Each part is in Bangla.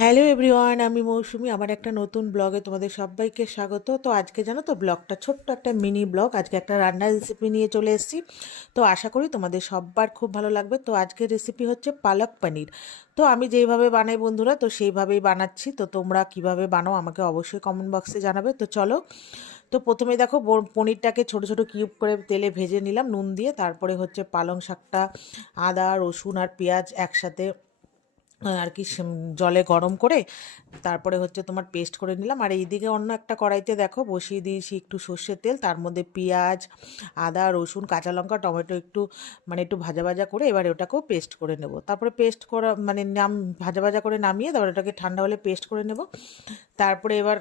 হ্যালো এভরিওয়ান, আমি মৌসুমি। আমার একটা নতুন ব্লগে তোমাদের সবাইকে স্বাগত। তো আজকে জানো তো ব্লগটা ছোট্ট একটা মিনি ব্লগ, আজকে একটা রান্নার রেসিপি নিয়ে চলে এসেছি। তো আশা করি তোমাদের সবার খুব ভালো লাগবে। তো আজকের রেসিপি হচ্ছে পালক পনির। তো আমি যেইভাবে বানাই বন্ধুরা, তো সেইভাবেই বানাচ্ছি। তো তোমরা কিভাবে বানাও আমাকে অবশ্যই কমেন্ট বক্সে জানাবে। তো চলো। তো প্রথমেই দেখো পনিরটাকে ছোট ছোট কিউব করে তেলে ভেজে নিলাম নুন দিয়ে। তারপরে হচ্ছে পালং শাকটা আদা রসুন আর পেঁয়াজ একসাথে আর কি জলে গরম করে তারপরে হচ্ছে তোমার পেস্ট করে নিলাম। আর এইদিকে অন্য একটা কড়াইতে দেখো বসিয়ে দিয়েছি একটু সর্ষের তেল, তার মধ্যে পেঁয়াজ আদা রসুন কাঁচা লঙ্কা টমেটো একটু একটু ভাজা ভাজা করে এবার ওটাকেও পেস্ট করে নেব। তারপরে পেস্ট করা ভাজা ভাজা করে নামিয়ে তারপরে ওটাকে ঠান্ডা হলে পেস্ট করে নেব। তারপরে এবার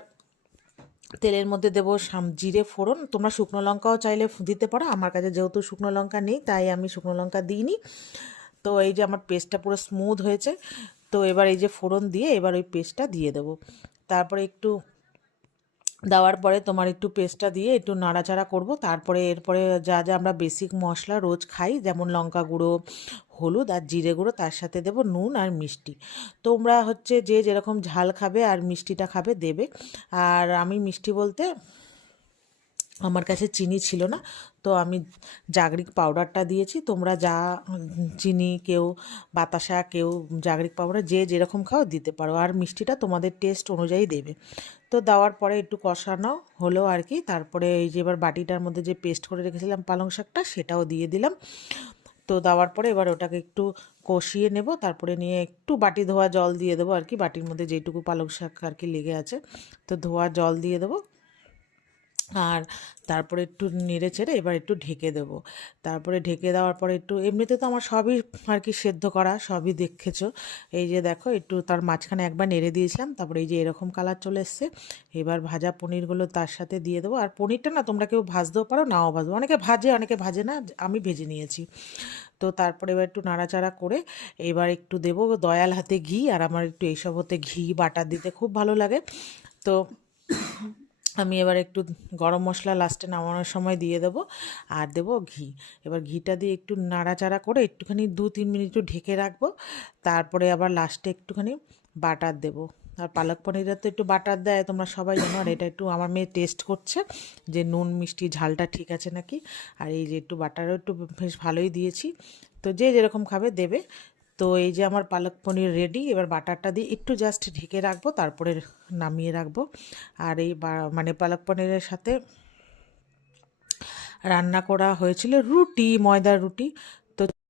তেলের মধ্যে দেবো জিরে ফোড়ন, তোমরা শুকনো লঙ্কাও চাইলে দিতে পারো। আমার কাছে যেহেতু শুকনো লঙ্কা নেই তাই আমি শুকনো লঙ্কা দিইনি। তো এই যে আমার পেস্টটা পুরো স্মুথ হয়েছে। তো এবার এই যে ফোড়ন দিয়ে এবার ওই পেস্টটা দিয়ে দেবো। তারপরে একটু দেওয়ার পরে তোমার একটু পেস্টটা দিয়ে একটু নাড়াচাড়া করব। তারপরে এরপরে যা যা আমরা বেসিক মশলা রোজ খাই, যেমন লঙ্কা গুঁড়ো হলুদ আর জিরে গুঁড়ো, তার সাথে দেবো নুন আর মিষ্টি। তোমরা হচ্ছে যে যেরকম ঝাল খাবে আর মিষ্টিটা খাবে দেবে। আর আমি মিষ্টি বলতে আমার কাছে চিনি ছিল না, তো আমি জাগরিক পাউডারটা দিয়েছি। তোমরা যা চিনি কেউ বাতাসা কেউ জাগরিক পাউডার যে যেরকম খাও দিতে পারো, আর মিষ্টিটা তোমাদের টেস্ট অনুযায়ী দেবে। তো দেওয়ার পরে একটু কষানো হলো আর কি। তারপরে এই যে এবার বাটিটার মধ্যে যে পেস্ট করে রেখেছিলাম পালং শাকটা সেটাও দিয়ে দিলাম। তো দেওয়ার পরে এবার ওটাকে একটু কষিয়ে নেব। তারপরে নিয়ে একটু বাটি ধোয়া জল দিয়ে দেবো আর কি, বাটির মধ্যে যেটুকু পালং শাক আর কি লেগে আছে। তো ধোয়া জল দিয়ে দেবো। আর তারপরে একটু নেড়ে চেড়ে এবার একটু ঢেকে দেবো। তারপরে ঢেকে দেওয়ার পরে একটু এমনিতে তো আমার সবই আর কি সেদ্ধ করা, সবই দেখেছো। এই যে দেখো একটু তার মাঝখানে একবার নেড়ে দিয়েছিলাম, তারপরে এই যে এরকম কালার চলে এসছে। এবার ভাজা পনিরগুলো তার সাথে দিয়ে দেবো। আর পনিরটা না তোমরা কেউ ভাজতেও পারো নাও ভাজবো, অনেকে ভাজে অনেকে ভাজে না, আমি ভেজে নিয়েছি। তো তারপরে এবার একটু নাড়াচাড়া করে এবার একটু দেবো দয়াল হাতে ঘি। আর আমার একটু এইসব হতে ঘি বাটার দিতে খুব ভালো লাগে। তো আমি এবার একটু গরম মশলা লাস্টে নামানোর সময় দিয়ে দেবো আর দেবো ঘি। এবার ঘিটা দিয়ে একটু নাড়াচাড়া করে একটুখানি 2-3 মিনিট একটু ঢেকে রাখবো। তারপরে আবার লাস্টে একটুখানি বাটার দেবো। আর পালক পনিরে তো একটু বাটার দেয় তোমরা সবাই জানো। আর এটা একটু আমার মেয়ে টেস্ট করছে যে নুন মিষ্টি ঝালটা ঠিক আছে নাকি। আর এই যে একটু বাটারও একটু বেশ ভালোই দিয়েছি। তো যে যেরকম খাবে দেবে। তো এই যে আমার পালক পনির রেডি। এবার বাটারটা দিয়ে একটু জাস্ট ঢেকে রাখবো, তারপরে নামিয়ে রাখবো। আর এই পালক পনিরের সাথে রান্না করা হয়েছিল রুটি, ময়দার রুটি। তো